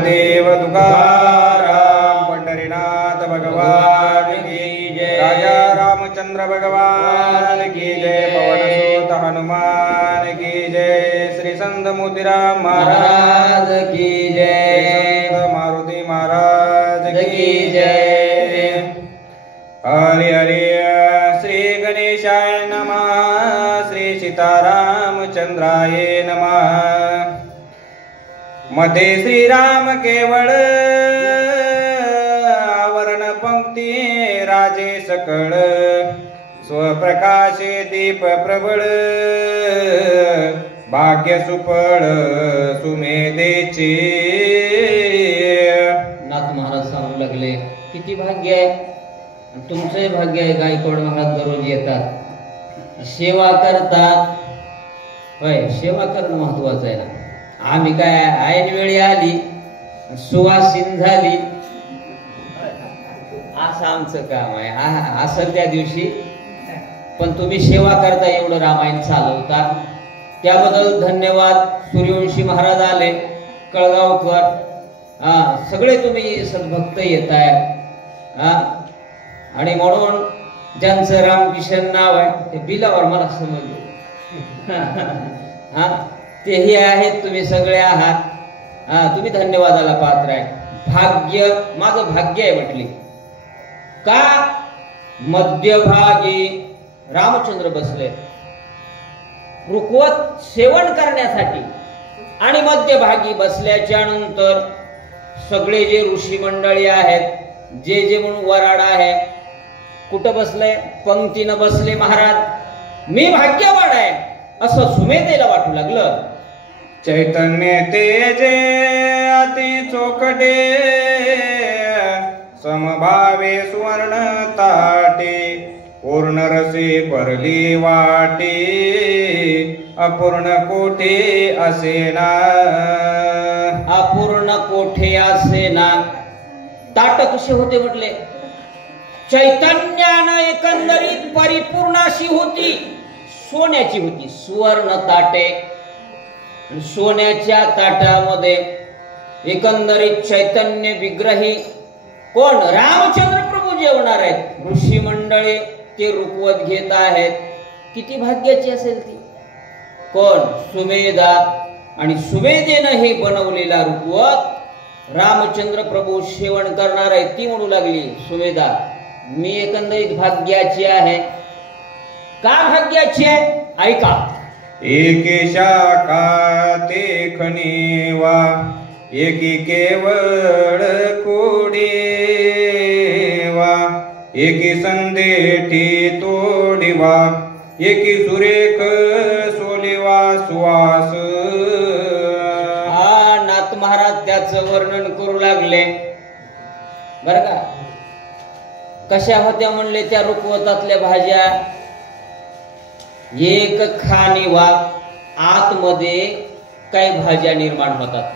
देव तुकाराम पंढरीनाथ भगवान की जय। राजा रामचंद्र भगवान की जय। पवनसुत हनुमान की जय। श्री संत मोतीराम महाराज की जय। संत मारुती महाराज की जय। हरि हरि श्री गणेशाय नमः। श्री सीतारामचंद्राय नमः। मध्ये श्रीराम केवळ आवरण पंक्ती राजे सकळ स्वप्रकाशे दीप प्रबळ भाग्य सुफळ सुमेधेचे। नाथ महाराज सांगू लागले किती भाग्य आहे तुमचे भाग्य आहे। गायकवाड महाराज दररोज येतात सेवा करतात। होय सेवा करणं महत्वाचं आहे ना। आम्ही काय ऐन वेळी आली सुवासीन झाली असं आमचं काम आहे असं त्या दिवशी। पण तुम्ही सेवा करता एवढं रामायण चालवता त्याबद्दल धन्यवाद। सूर्यवंशी महाराज आले कळगावकर सगळे तुम्ही सद्भक्त येत आहे आणि म्हणून ज्यांचं रामकिशन नाव आहे ते बिलावर मला समजलं तेही आहेत तुम्ही सगळे आहात। तुम्ही धन्यवादाला पात्र आहे। भाग्य माझं भाग्य आहे म्हटली का मध्यभागी रामचंद्र बसले रुकवत सेवन करण्यासाठी आणि मध्यभागी बसल्याच्या नंतर सगळे जे ऋषी मंडळी आहेत जे म्हणून वराडा आहे कुठं बसले पंक्तीनं बसले। महाराज मी भाग्यवान आहे असं सुमेधेला वाटू लागलं। चैतन्य तेजे अति चोखटे समभावे सुवर्ण ताटे पूर्ण रसे भरली वाटे अपूर्ण कोठे असेना। अपूर्ण कोठे असेना ताट कसे होते म्हटले चैतन्यानं एकंदरीत परिपूर्ण अशी होती सोन्याची होती। सुवर्ण ताटे सोन्याच्या ताटामध्ये एकंदरीत चैतन्य विग्रही कोण रामचंद्र प्रभू जेवणार आहेत। ऋषी मंडळी ते रुकवत घेत आहेत। किती भाग्याची असेल ती कोण सुमेधा आणि सुमेधेनं हे बनवलेला रुकवत रामचंद्र प्रभू सेवन करणार आहे। ती म्हणू लागली सुमेधा मी एकंदरीत भाग्याची आहे। का भाग्याची आहे ऐका। एकी शाखा ते खनिवा एकी केवळ कोडेवा एकी संदेठी तोडिवा एकी सुरेख सोलिवा सुवास। नाथ महाराज त्याचं वर्णन करू लागले बर का। कशा होत्या म्हणले त्या रुकवतातल्या भाज्या एक खानिवा आतमध्ये काही भाज्या निर्माण होतात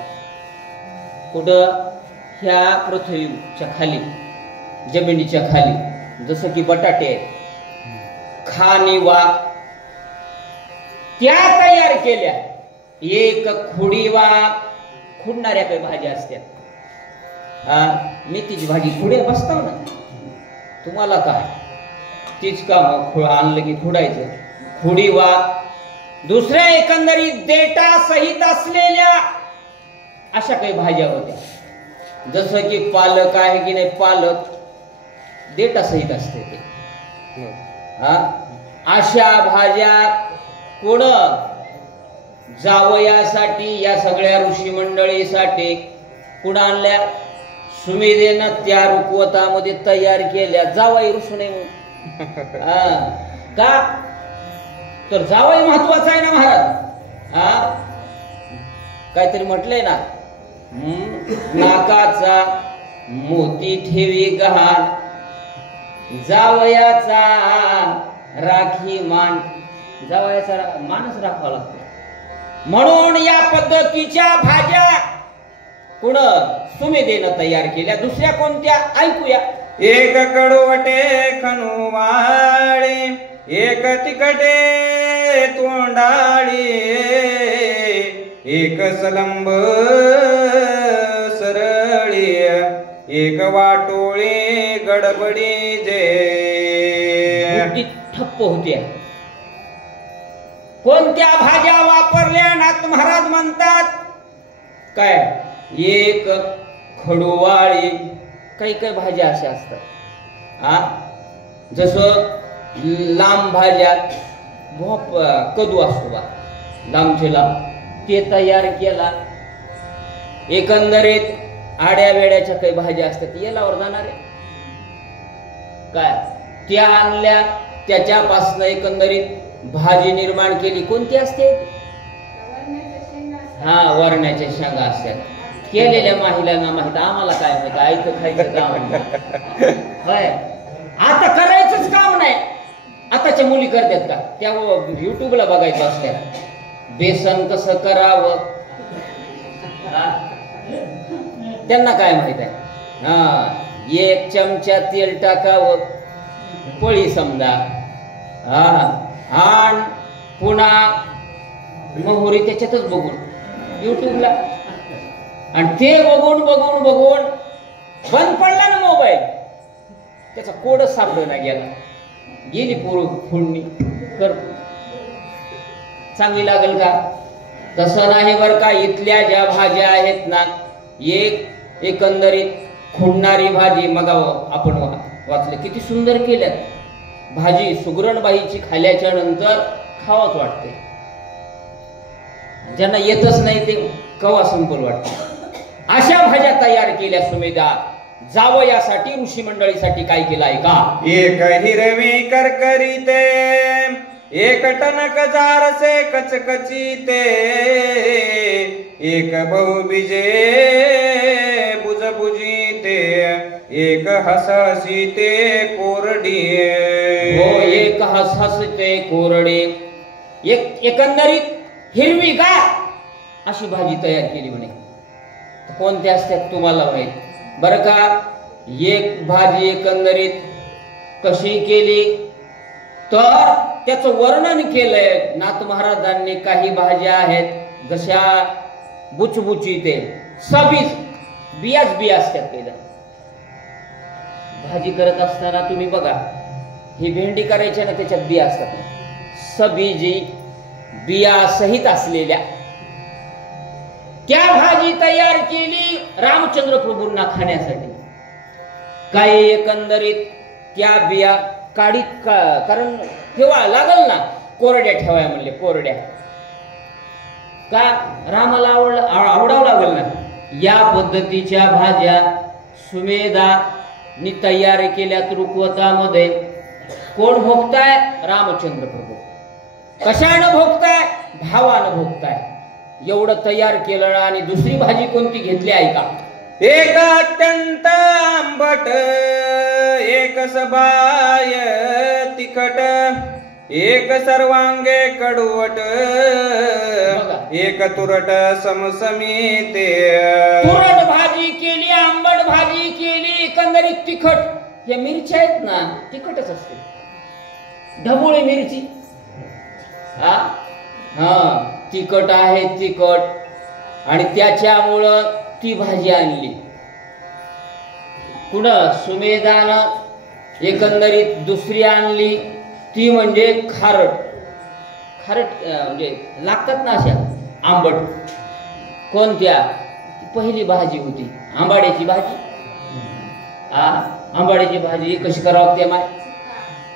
कुठं ह्या पृथ्वीच्या खाली जमिनीच्या खाली जसं की बटाटे खानिवा त्या तयार केल्या। एक खुडीवा खुडणाऱ्या काही भाज्या असतात मेथीची भाजी खुडे बसताव ना तुम्हाला काय तीच काम आणलं की खुडायचं खुडीवा। दुसऱ्या एकंदरीत देटा सहित असलेल्या अशा काही भाज्या होत्या जसं की पालक आहे की नाही पालक देटा सहित असते ते अशा भाज्या कोण जावयासाठी या सगळ्या ऋषी मंडळीसाठी कुणा आणल्या सुमेधेनं त्या रुकवतामध्ये तयार केल्या। जावई रुसू नये म्हणून का तर जावई महत्वाचा आहे ना महाराज। काहीतरी म्हटलंय ना नाकाचा मोती ठेवी गहाण जावयाचा राखी मान। जावयाचा मानच राखावा लागतो म्हणून या पद्धतीच्या भाज्या कुण सुमेधेनं तयार केल्या। दुसऱ्या कोणत्या ऐकूया। एक कडवटे खनुवाळे एक तिकटे तोंडाळी एक सलंब सरळ वाटोळे गडबडी जे बुद्धी ठप्प होते. कोणत्या भाज्या वापरल्या नाथ महाराज म्हणतात काय, एक खडूवाळी, काही काही भाज्या अशा असतात जसं लांब भाज्या कदू असतो बा, लांबचे लांब, ते तयार केला. एकंदरीत आड्या वेड्याच्या काही भाज्या असतात येलावर जाणारे काय, त्या आणल्या, त्याच्यापासून एकंदरीत भाजी निर्माण केली. कोणती असते? हा, वरण्याच्या शेंगा असतात. केलेल्या महिलांना माहित, आम्हाला काय माहित, आयतं खायचं काम होय. आता करायचंच काम नाही. आताच्या मुली करतात का? त्या युट्यूबला बघायचं असतात, बेसन कसं करावं, त्यांना काय माहित आहे. हा, 1 चमचा तेल टाकावं, पोळी समजा, हा, आणि पुन्हा मोहरी त्याच्यातच बघून युट्यूबला, आणि ते बघून बघून बघून बंद पडला ना मोबाईल, त्याचा कोडच सापडला गेला, गेली फोडणी कर, चांगली लागेल का? तसं नाही बर का. इथल्या ज्या भाज्या आहेत ना, एकंदरीत खुडणारी भाजी, मग आपण वाचले किती सुंदर केल्यात भाजी. सुगरणबाईची खाल्याच्या नंतर खावाच वाटते, ज्यांना येतच नाही ते कवा संपल वाटते. अशा भाज्या तयार केल्या सुमेधा. जावयासाठी ऋषी मंडळीसाठी काय केलं आहे का? एक हिरवी करकरीते, एक टणक जारसे कचकचीते, एक बहुबीजे बुजबुजीते, एक हसहसीते कोरडी. हो, एक हसहसीते कोरडे. एकंदरीत हिरवीगार अशी भाजी तयार केली म्हणे. कोणत्या असतात तुम्हाला माहित बरं का? एक भाजी एकंदरीत कशी केली तर त्याचं वर्णन केलंय नाथ महाराजांनी. काही भाज्या आहेत जशा बुचबुचीते, सबीज, बियाच बिया असतात. पहिला भाजी करत असताना तुम्ही बघा, ही भेंडी करायची ना, त्याच्यात बिया असतात, सबीजी बिया सहित असलेल्या त्या भाजी तयार केली रामचंद्र प्रभूंना खाण्यासाठी. काही एकंदरीत त्या बिया काढीत कारण ठेवा लागल ना, कोरड्या ठेवाय म्हणले, कोरड्या का रामाला आवडावं लागल ना. या पद्धतीच्या भाज्या सुमेधानी तयार केल्यात रुकवतामध्ये. कोण भोगताय? रामचंद्र प्रभू. कशानं भोगताय? भावानं भोगताय. एवढं तयार केलं. आणि दुसरी भाजी कोणती घेतली आहे का? एक अत्यंत आंबट, एक सबाय तिखट, एक सर्वांगे कडवट, एक तुरट समसमीते. तुरट भाजी केली, आंबट भाजी केली, एकंदरीत तिखट. या मिरच्या आहेत ना, तिखटच असते. ढबोळी मिरची, हा हा, तिखट आहे, तिखट. आणि त्याच्यामुळं ती भाजी आणली. पुढं सुमेधानं एकंदरीत दुसरी आणली, ती म्हणजे खारट. खारट म्हणजे लागतात ना अशा आंबट. कोणत्या? पहिली भाजी होती आंबाड्याची भाजी. आंबाड्याची भाजी कशी करावं ते माय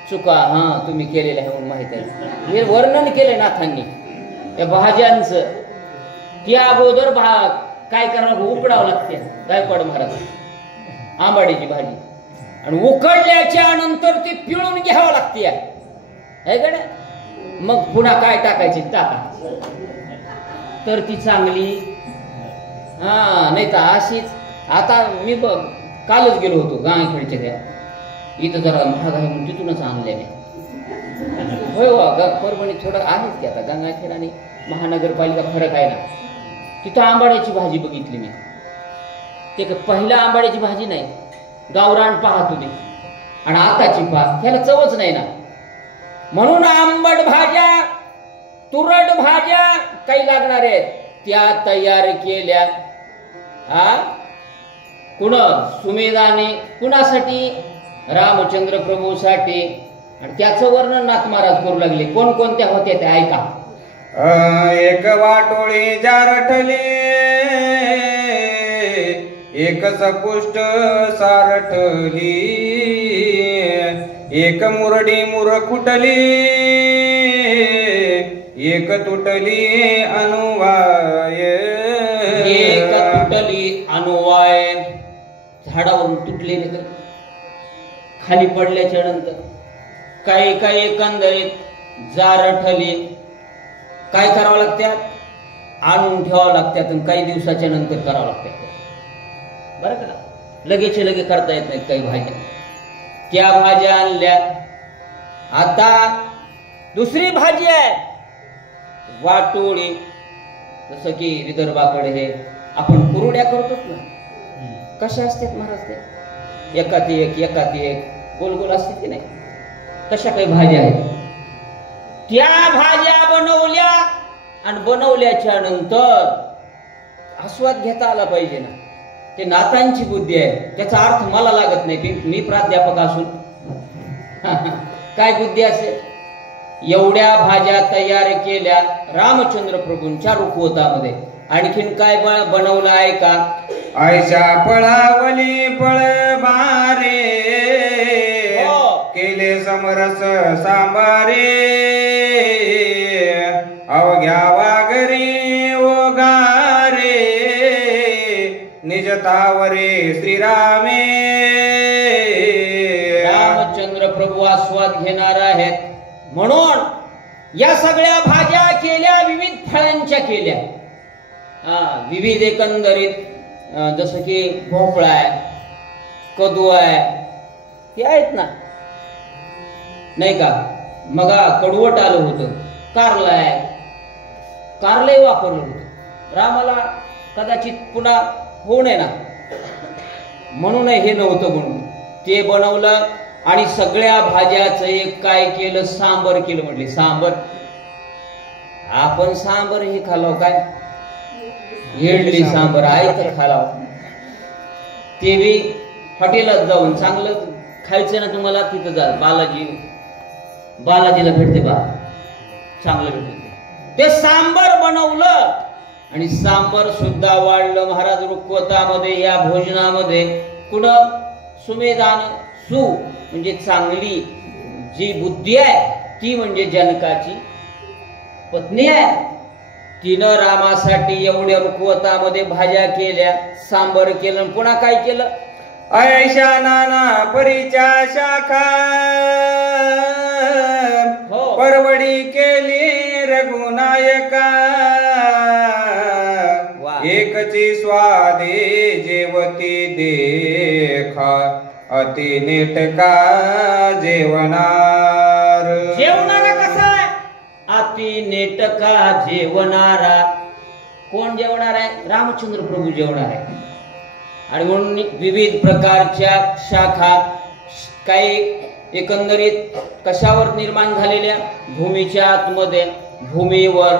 चुका, हा तुम्ही केलेलं आहे म्हणून माहित आहे. हे वर्णन केलं नाथांनी त्या भाज्यांचं. त्या अगोदर काय करावं, उकडावं लागते गायकवाड महाराज आंबाडीची भाजी. आणि उकडल्याच्या नंतर ती पिळून घ्यावं लागते आहे का नाही. मग पुन्हा काय टाकायची, टाका तर ती चांगली. हा, नाही तर अशीच. आता मी कालच गेलो होतो गांगखेडच्या त्या, इथं जरा महाग आहे म्हणून तिथूनच आणले मी. होय परभणी थोडं आहेच की. आता गंगाखेड आणि महानगरपालिका फरक आहे ना. तिथं आंबाड्याची भाजी बघितली मी. ते पहिला आंबाड्याची भाजी नाही, गावरान पाहत होती. आणि आताची पहा, ह्याला चवच नाही ना. म्हणून आंबट भाज्या, तुरट भाज्या काही लागणार आहेत त्या तयार केल्या. हा, कुण सुमेधाने कुणासाठी? रामचंद्र प्रभूसाठी. आणि त्याचं वर्णन नाथ महाराज करू लागले. कोणकोणत्या होत्या त्या ऐका. एक वाटोळी जारठली, एक सपुष्ट सारठली, एक मुरडी मुरकुटली, एक तुटली अनुवाय. एक तुटली अनुवाय. झाडावरून तुटलेले खाली पडल्याच्या नंतर काही काही एकंदरीत जारठली. काय करावं लागतात? आणून ठेवावं लागतात आणि काही दिवसाच्या नंतर करावं लागतात. बरं का? लगेच लगे करता येत नाहीत काही भाज्या. त्या भाज्या आणल्या. आता दुसरी भाजी आहे वाटोळी. जसं की विदर्भाकडे हे आपण कुरड्या करतोच ना. कशा असतात महाराज? त्या एकात एक गोल गोल असते की नाही? तशा काही भाज्या आहेत. त्या भाज्या बनवल्या आणि बनवल्याच्या नंतर आस्वाद घेता आला पाहिजे ना. ते नाथांची बुद्धी आहे. त्याचा अर्थ मला लागत नाही. मी प्राध्यापक असून काय बुद्धी असेल? एवढ्या भाज्या तयार केल्या रामचंद्र प्रभूंच्या रुखवतामध्ये. आणखीन काय बनवलं आहे का? आयशा फळावली फळ बारे, केले समरस सांबारे, अवघ्या वागरी ओगारे, निजतावरे श्रीरामे. रामचंद्र प्रभू आस्वाद घेणार आहेत म्हणून या सगळ्या भाज्या केल्या. विविध फळांच्या केल्या. विविध एकंदरीत जसं की भोपळा आहे, कदू आहे, हे आहेत ना, नाही का? मग कडवट आलं होतं. कारला आहे, कारलंही वापरलं होतं. रामाला कदाचित पुन्हा होऊ नये ना म्हणून हे नव्हतं म्हणून ते बनवलं. आणि सगळ्या भाज्याचं एक काय केलं? सांबर केलं. म्हटले सांबर. आपण सांबर हे खालो काय? इडली सांबर आहे तर खालाव. ते बी हॉटेलात जाऊन चांगलं खायचं ना तुम्हाला. तिथं जा, बालाजीला भेटते बा, चांगलं भेटते. ते सांबर बनवलं आणि सांबर सुद्धा वाढलं महाराज रुखवतामध्ये. या भोजनामध्ये कुणं? सुमेधान. सु म्हणजे चांगली जी बुद्धी आहे ती म्हणजे जनकाची पत्नी आहे. तिनं रामासाठी एवढ्या रुखवतामध्ये भाज्या केल्या, सांबर केलं. पुन्हा काय केलं? ऐशा नाना परीच्या शाखा, परवडी केली रघुनायका. एकची स्वादे जेवती देखा, अति नेटका जेवणार. जेवणारा कसा आहे? अति नेटका जेवणारा. कोण जेवणार आहे? रामचंद्र प्रभू जेवणार आहे. आणि म्हणून विविध प्रकारच्या शाखा काही एकंदरीत कशावर निर्माण झालेल्या? भूमीच्या आतमध्ये, भूमीवर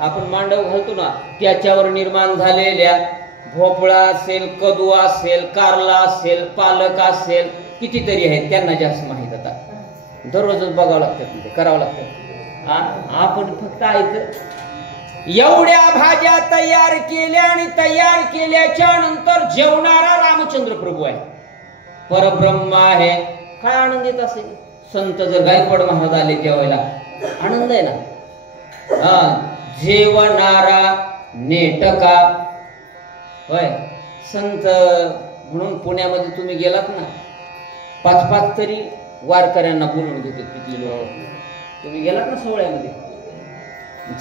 आपण मांडव घालतो ना, त्याच्यावर निर्माण झालेल्या. भोपळा असेल, कदू असेल, कारला असेल, पालक असेल, कितीतरी आहेत. त्यांना जास्त माहीत होता. दररोजच बघावं लागतं, ते करावं लागतं. आपण फक्त ऐकलं. एवढ्या भाज्या तयार केल्या आणि तयार केल्याच्या नंतर जेवणारा रामचंद्र प्रभू आहे, परब्रह्म आहे. काय आनंद येत असेल? संत जर गायकवाड महाराज आले त्यावेळेला आनंद आहे ना. जेवणारा नेटका. होय, संत म्हणून पुण्यामध्ये तुम्ही गेलात ना, 5-5 तरी वारकऱ्यांना बोलून घेते तिथले लोक. तुम्ही गेलात ना सोहळ्यामध्ये,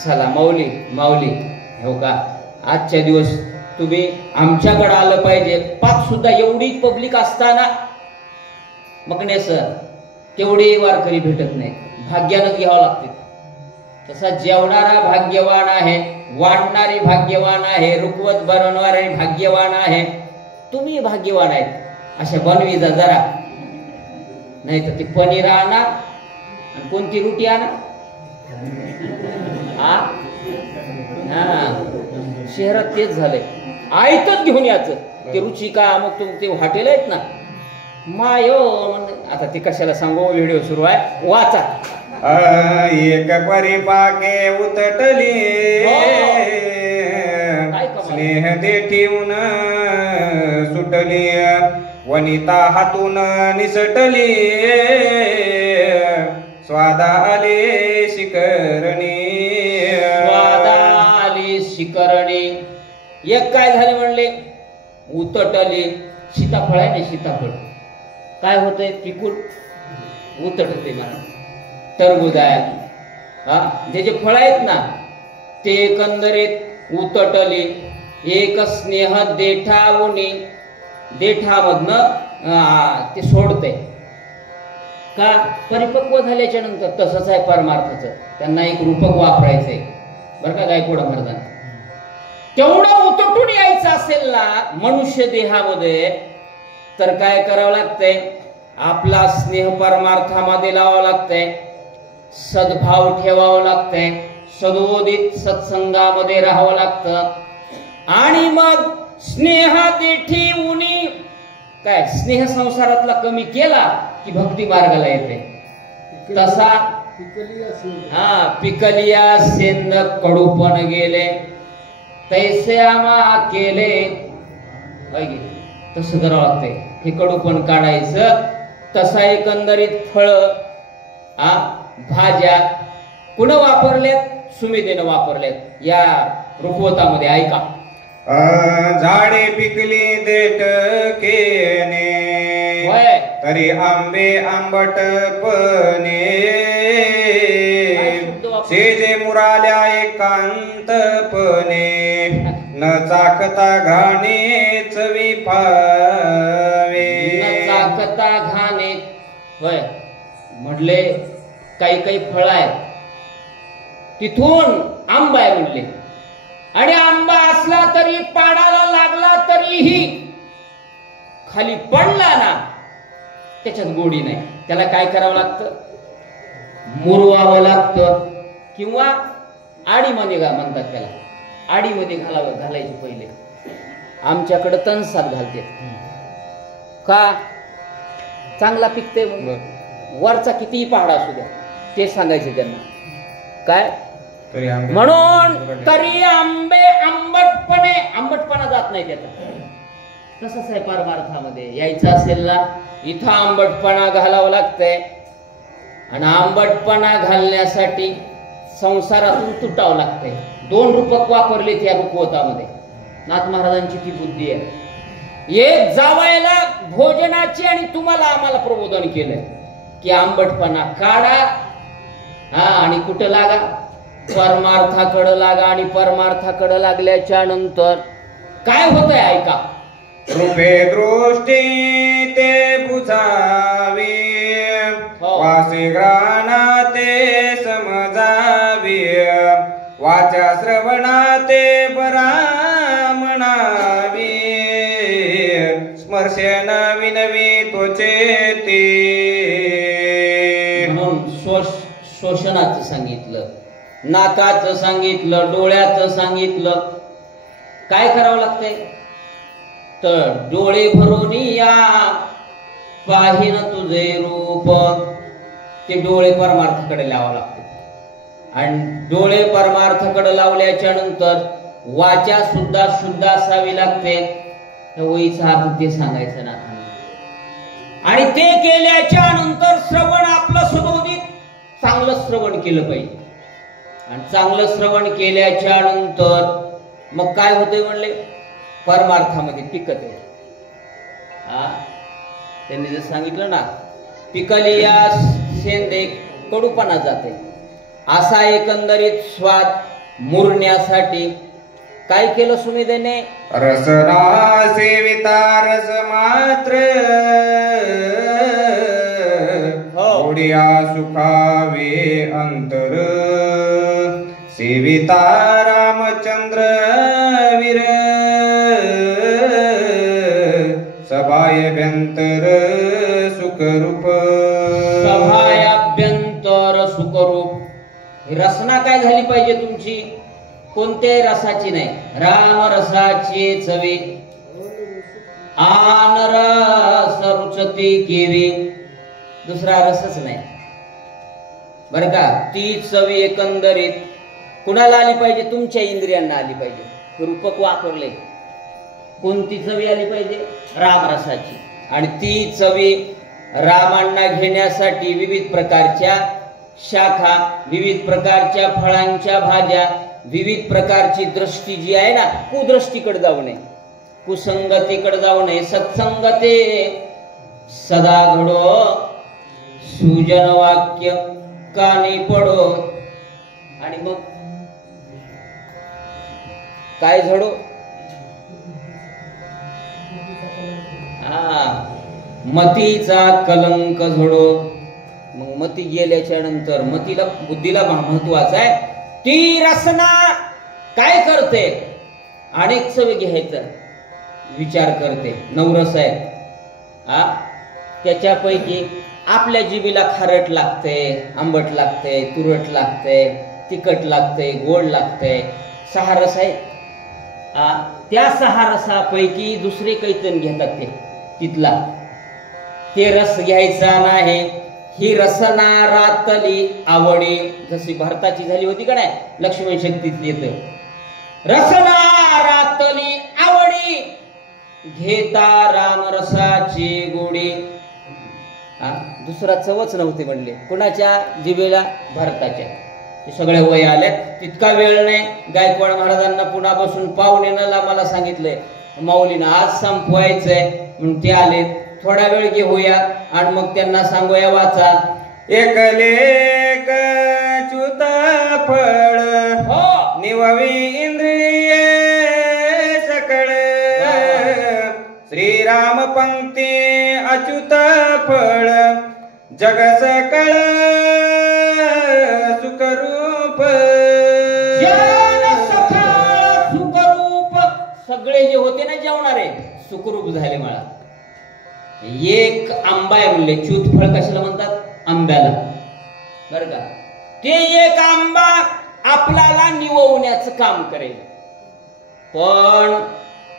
चला माऊली माऊली हो का, आजच्या दिवस तुम्ही आमच्याकडे आलं पाहिजे. 5 सुद्धा एवढी पब्लिक असताना मकनेस तेवढे वारकरी भेटत नाही. भाग्यानं घ्यावं लागते. तसा जेवणारा भाग्यवान आहे, वाढणारे भाग्यवान आहे, रुखवत बनवणारे भाग्यवान आहे. तुम्ही भाग्यवान आहेत. अशा बनवी जा जरा, नाही तर ती पनीर आणा आणि कोणती रोटी आणा. शहरात तेच झालंय, आयतच घेऊन याचं. ते रुचिका मग ते हॉटेल आहेत ना मायो आता ते कशाला सांगू व्हिडिओ सुरू आहे वाचा. एक परिपाके उतटली स्नेह देठीहून सुटली वनिता हातून निसटली स्वादा आले शिकरणी शिकरणी. एक काय झाले म्हणले उतटली सीताफळ आहे ना सीताफळ काय होतंय पिकून उतटते म्हणा टरबूज आहे हा जे जे फळ आहेत ना ते एकंदरीत उतटली. एक स्नेह देठावूनी देठामधनं ते सोडते का परिपक्व झाल्याच्या नंतर. तसंच आहे परमार्थाचं त्यांना एक रूपक वापरायचंय बरं का गायकवाड महाराजांना. तेवढं उतटून यायचं असेल ना मनुष्य देहामध्ये तर काय करावं लागतंय आपला स्नेह परमार्थामध्ये लावावं लागतंय सद्भाव ठेवावं लागतंय सदोदित सत्संगामध्ये राहावं लागतं आणि मग स्नेहा देठी उनी काय स्नेह संसारातला कमी केला की भक्ती मार्गाला येते. तसा पिकलिया सेंद कडूपण गेले तैसे आम्हा केले तसं करावं लागतंय. हे कडूपण काढायचं. तसा एकंदरीत फळ भाज्या कुणं वापरल्यात सुमेधेनं वापरल्यात या रुपवतामध्ये ऐका. झाडे पिकली देठ केने तरी आंबे आंबटपणे शेजे मुराल्या एकांतपणे न चाखता घाणे चवी फावे. न चाखता घाणे होय म्हटले काही काही फळ आहेत तिथून आंबा आहे म्हणले आणि आंबा असला तरी पाडाला लागला तरीही खाली पडला ना त्याच्यात गोडी नाही. त्याला काय करावं लागतं मुरवावं लागतं किंवा आडीमध्ये म्हणतात त्याला आडीमध्ये घालायचे पहिले. आमच्याकडे तणसात घालते का चांगला पिकते वरचा कितीही पहाडा असू द्या ते सांगायचे त्यांना काय म्हणून तरी आंबे आंबटपणा जात नाही त्याचा. तसंच आहे परमार्थामध्ये यायचं असेल ना इथं आंबटपणा घालावं लागतंय आणि आंबटपणा घालण्यासाठी संसारातून तुटावं लागतंय. दोन रूपक वापरलेत या रुपवतामध्ये. नाथ महाराजांची ती बुद्धी आहे. एक जावायला भोजनाची आणि तुम्हाला आम्हाला प्रबोधन केलंय की आंबटपणा काढा आणि कुठं लागा परमार्थाकडं लागा. आणि परमार्थाकडं लागल्याच्या नंतर काय होतंय ऐका. रूपे दृष्टी ते बुझावी वासे ग्रहणा ते समजावी वाचा श्रवणा ते बरा म्हणावी स्पर्शे नवी नवी त्वचेती. म्हणून शोषणाचं सांगितलं नाकाचं सांगितलं डोळ्याचं सांगितलं. काय करावं लागतंय तर डोळे भरून या पाहिन तुझे रूप. ते डोळे परमार्थाकडे लावावं लागते आणि डोळे परमार्थाकडे लावल्याच्या नंतर वाचा सुद्धा शुद्ध असावी लागते. वहीचा अर्थ ते सांगायचं ना आणि ते केल्याच्या नंतर श्रवण आपलं सदोदित चांगलं श्रवण केलं पाहिजे. आणि चांगलं श्रवण केल्याच्या नंतर मग काय होतंय म्हणले परमार्थामध्ये पिकत आहे. त्यांनी जर सांगितलं ना पिकलिया शेंदे कडूपणा जाते. असा एकंदरीत स्वाद मुरण्यासाठी काय केलं सुमेधेने रसना सेविता रस मात्र ओढिया सुखावे अंतर सेविता रामचंद्र वीर सभायभ्यंतर सुखरूप. सभायाभ्यंतर सुखरूप. रसना काय झाली पाहिजे तुमची कोणत्याही रसाची नाही राम रसाची चवे सती केवी, दुसरा रसच नाही बर का. ती चवी एकंदरीत कुणाला आली पाहिजे? तुमच्या इंद्रियांना आली पाहिजे. रूपक वापरले, कोणती चवी आली पाहिजे? रामरसाची. आणि ती चवी रामांना घेण्यासाठी विविध प्रकारच्या शाखा, विविध प्रकारच्या फळांच्या भाज्या, विविध प्रकारची दृष्टी जी आहे ना, कुदृष्टीकडे जाऊ नये, कुसंगतीकडे जाऊ नये, सत्संगते सदा घडो, सुजन वाक्य कानी पडो. आणि मग काय झडो? मतीचा कलंक झडो. मग मती गेल्याच्या नंतर मतीला, बुद्धीला महत्वाचं आहे. ती रसना काय करते? अनेक चवी घ्यायचा विचार करते. नवरस आहे, त्याच्यापैकी आपल्या जिभेला खारट लागते, आंबट लागते, तुरट लागते, तिखट लागते, गोड लागते. 6 रस आहेत. त्या 6 रसापैकी दुसरे कैतन घेतात तिथला, ते रस घ्यायचा नाही. ही रसना रातली आवडी, जशी भरताची झाली होती का नाही, लक्ष्मण शक्तीत येत. रसना रातली आवडी, घेता राम रसाची गोडी. दुसरा चवच नव्हते म्हणले. कुणाच्या जिभेला? भरताच्या. सगळ्या वय आल्यात, तितका वेळ नाही. गायकवाड महाराजांना पुन्हा बसून पाहुण्याला मला सांगितलंय, माऊलीनं आज संपवायचंय म्हणून ते आले. थोडा वेळ घे होया आणि मग त्यांना सांगूया वाचा. एकलेक च्युत फळ निववी इंद्रिये सकळ, श्रीराम पंक्ती अच्युत फळ जग सकळ सुखरूप. सुखरूप सगळे जे होते ना जेवणारे सुखरूप झाले. मला एक आंबा आहे म्हणले. च्युत फळ कशाला म्हणतात? आंब्याला बर का. ते एक आंबा आपल्याला निववण्याचं काम करेल. पण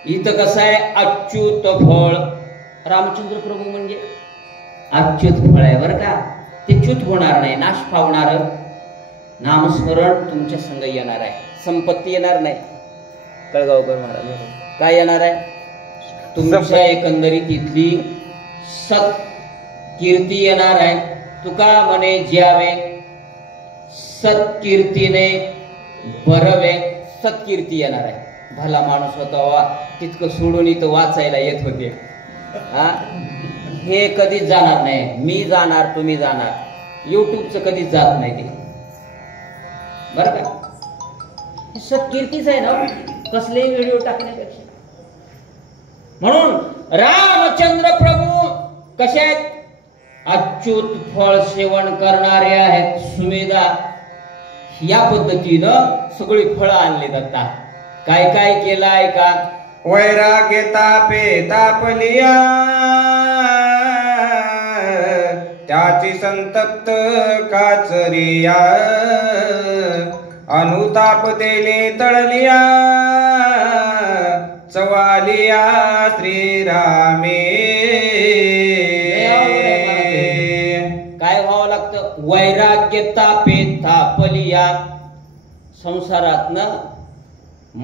इथं कसं आहे? अच्युत फळ. रामचंद्र प्रभू म्हणजे अच्युत फळ आहे बर का. ते च्युत होणार नाही, नाश पावणार. नामस्मरण तुमच्या संग येणार आहे, संपत्ती येणार नाही. कळगावकर महाराज काय येणार आहे? तुमच्या एकंदरीत इथली सत कीर्ती येणार आहे. तुका म्हणे ज्यावे सत्कीर्तीने बरवे, सत्कीर्ती येणार आहे. भला माणूस होता तितकं सोडून इथं वाचायला येत होते. हे कधीच जाणार नाही. मी जाणार, तुम्ही जाणार. युट्यूबचं कधीच जात नाही ते बर का. सत्कीर्तीच आहे ना, कसले व्हिडिओ टाकण्यापेक्षा. म्हणून रामचंद्र प्रभू कसे आहेत? अच्युत फळ सेवन करणारे आहेत. सुमेधा या पद्धतीनं सगळी फळं आणली जातात. काय काय केलं आहे का? वैराग्य तापे तापलिया, त्याची संतप्त काचरिया, अनुताप देले तळलिया, चवालिया श्रीरामे. काय व्हावं लागतं? वैराग्य तापे तापलिया. संसारातनं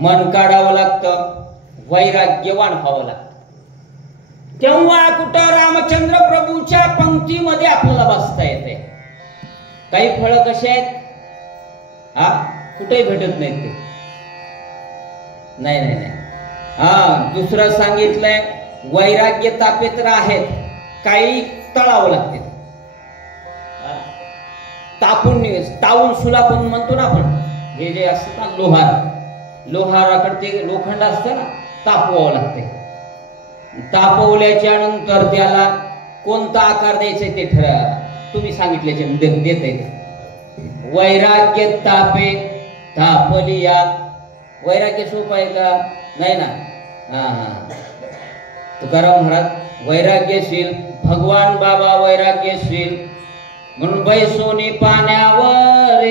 मन काढावं लागतं, वैराग्यवान व्हावं लागतं. तेव्हा कुठं रामचंद्र प्रभूच्या पंक्तीमध्ये आपल्याला बसता येते. काही फळं कसे आहेत? कुठेही भेटत नाहीत ते. नाही नाही नाही. दुसरं सांगितलंय वैराग्य तापे तर आहेत, काही तळावं लागते. तावून सुलापून म्हणतो ना आपण. हे जे असतं ना लोहार, लोहाराकडे ते लोखंड असतं ना, तापवावं लागते. तापवल्याच्या नंतर त्याला कोणता आकार द्यायचा ते तुम्ही सांगितल्याचे देत आहे. वैराग्य तापे तापलिया. वैराग्य सोपं आहे का? नाही ना. तुकाराम महाराज वैराग्यशील, भगवान बाबा वैराग्यशील म्हणून बैसोनी पाण्यावर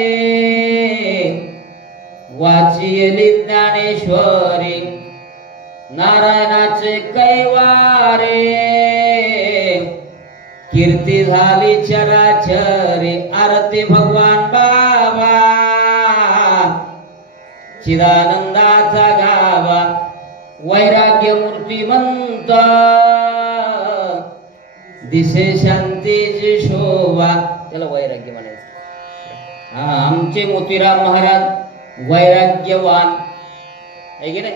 वाचियली ज्ञानेश्वरी, नारायणाचे कैवारे कीर्ती झाली चराचरे आरती भगवान बाबा चिदानंदाचा गावा वैराग्य मूर्तिमंत दिसे शांतीची शोभा त्याला वैराग्य म्हणायचं. आमचे मोतीराम महाराज वैराग्यवान आहे की नाही,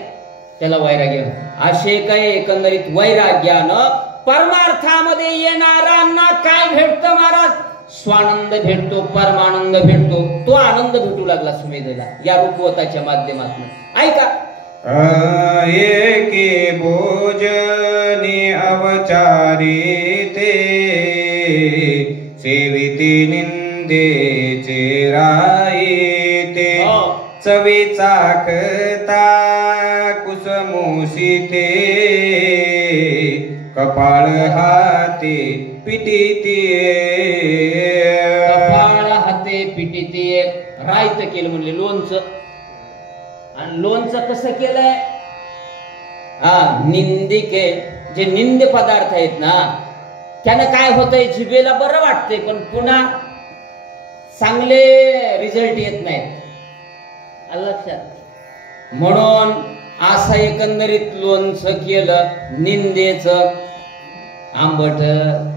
त्याला वैराग्य असे काही एकंदरीत वैराग्यानं परमार्थामध्ये येणाऱ्यांना काय भेटतं महाराज? स्वानंद भेटतो, परमानंद भेटतो. तो आनंद भेटू लागला सुमेधेला या रुपवताच्या माध्यमातून. ऐका, एके भोजनी अवचारी ते सेविती निंदेचे राईते चवी चाखता कुसमोसी ते कपाळ हाते पिटीतीये कपाळ हाते पिटीतीये. रायत केलं म्हणले लोणचं. आणि लोणचं कसं केलंय? निंदिके जे निंद पदार्थ आहेत ना त्यानं काय होतंय, जिभेला बरं वाटतंय पण पुन्हा चांगले रिझल्ट येत नाहीत. लक्षात. म्हणून असं एकंदरीत लोणचं केलं निंदेचं. आंबट,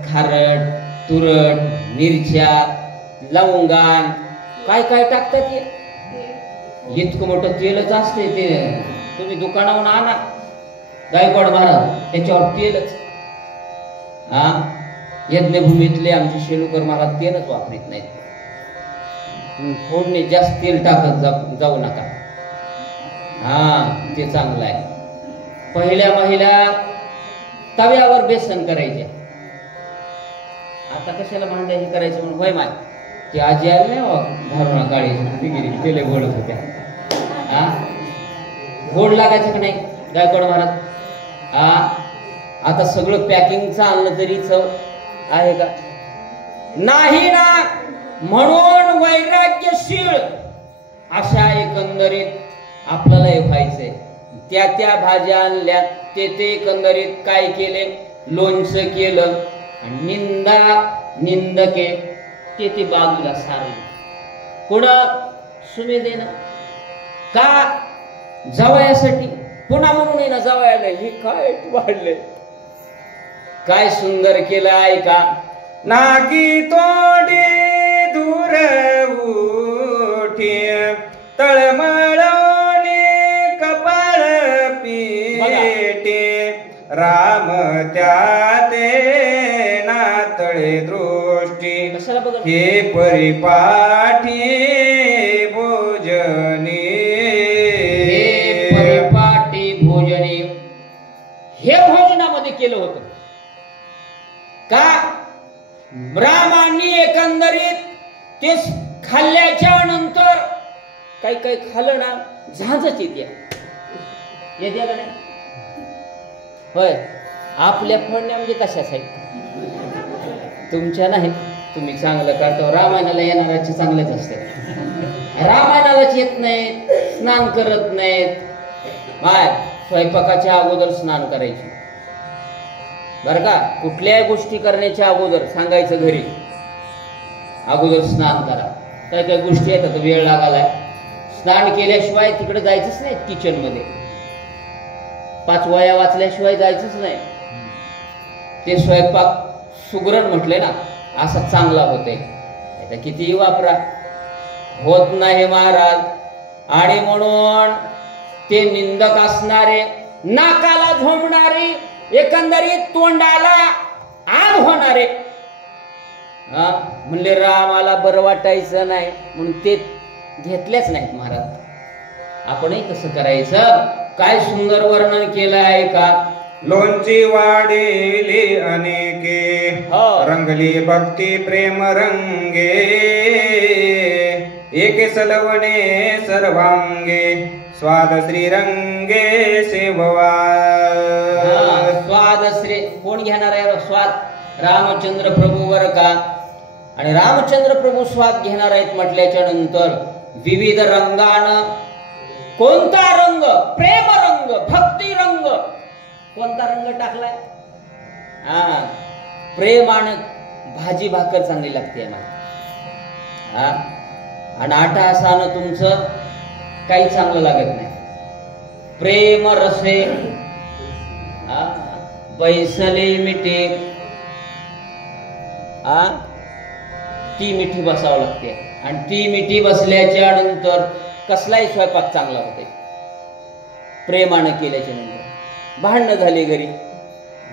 खारट, तुरट, मिरच्या, लवंगान काय काय टाकतात. इतकं मोठं तेलच असते ते. तुम्ही दुकानावरून आणा गायकवाड महाराज, त्याच्यावर तेलच. यज्ञभूमीतले आमचे शेलुकर महाराज तेलच वापरीत नाहीत. फोडणी जास्त तेल टाकत जाऊ नका. ते चांगलं आहे. पहिल्या महिला तव्यावर बेसन करायचे. आता कशाला भांडे हे करायचं म्हणून होय माय ती आजी आली नाही घालून काळी तेले बोलत होत्या. गोड लागायचं का नाही गायकवाड महाराज? आता सगळं पॅकिंगचं आणलं तरी चव आहे का? नाही ना. म्हणून वैराग्यशील अशा एकंदरीत आपल्याला हे व्हायचंय. त्या भाज्या आणल्या, ते एकंदरीत काय केले, लोणचं केलं. निंदके ते बाजूला सारले. पुढं सुमेधेनं का जवयासाठी पुन्हा म्हणून आहे ना जवयाला हे काय वाढले, काय सुंदर केलं. ऐका, नाकी तोंडी दूर उठी तळमळोनी कपाळ पेटे राम त्याते नातळे दृष्टी हे परिपाठी भोजनी हे भोजनामध्ये केलं होतं का? रामांनी एकंदरीत ते खाल्ल्याच्या नंतर काही काही खाल्लं ना झांजच येते का नाही? होय, आपल्या फळण्या म्हणजे तशाच आहेत, तुमच्या नाही. तुम्ही चांगलं करतो. रामायणाला येणाऱ्याचे चांगलेच असते. रामायणालाच येत नाहीत, स्नान करत नाहीत. बाय स्वयंपाकाच्या अगोदर स्नान करायची बर का? कुठल्याही गोष्टी करण्याच्या अगोदर सांगायचं घरी अगोदर स्नान करा. काय काय गोष्टी आहेत आता वेळ लागालाय. स्नान केल्याशिवाय तिकडे जायचंच नाही. किचन मध्ये 5 वया वाचल्याशिवाय जायचंच नाही. ते स्वयंपाक सुगरण म्हटले ना असा चांगला होते. कितीही वापरा होत नाही महाराज. आणि म्हणून ते निंदक असणारे, नाकाला झोंबणारे, एकंदरीत तोंडाला आग होणारे म्हणले रामाला बरं वाटायचं नाही म्हणून ते घेतलेच नाहीत महाराज. आपणही तसं करायचं. काय सुंदर वर्णन केलं आहे का? लोणची वाढेली अनेके रंगली भक्ती प्रेम रंगे एके सलवणे सर्वांगे स्वाद श्रीरंगे सेववा. स्वाद श्री कोण घेणार आहे स्वाद? रामचंद्र प्रभू वर का? आणि रामचंद्र प्रभू स्वाद घेणार आहेत म्हटल्याच्या नंतर विविध रंगानं. कोणता रंग? प्रेम रंग, भक्ती रंग. कोणता रंग टाकलाय? प्रेमानं भाजी भाकर चांगली लागते आम्हाला. हा, आणि आटा असानं तुमचं काही चांगलं लागत नाही. प्रेम रसे बैसले मिठी, ती मिठी बसावं लागते. आणि ती मिठी बसल्याच्या नंतर कसलाही स्वयंपाक चांगला होते. प्रेमानं केल्याच्या नंतर भांडणं झाली घरी,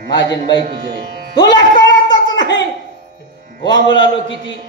माझ्या बायकोचे तुला कळतच नाही, बोंबलालो किती,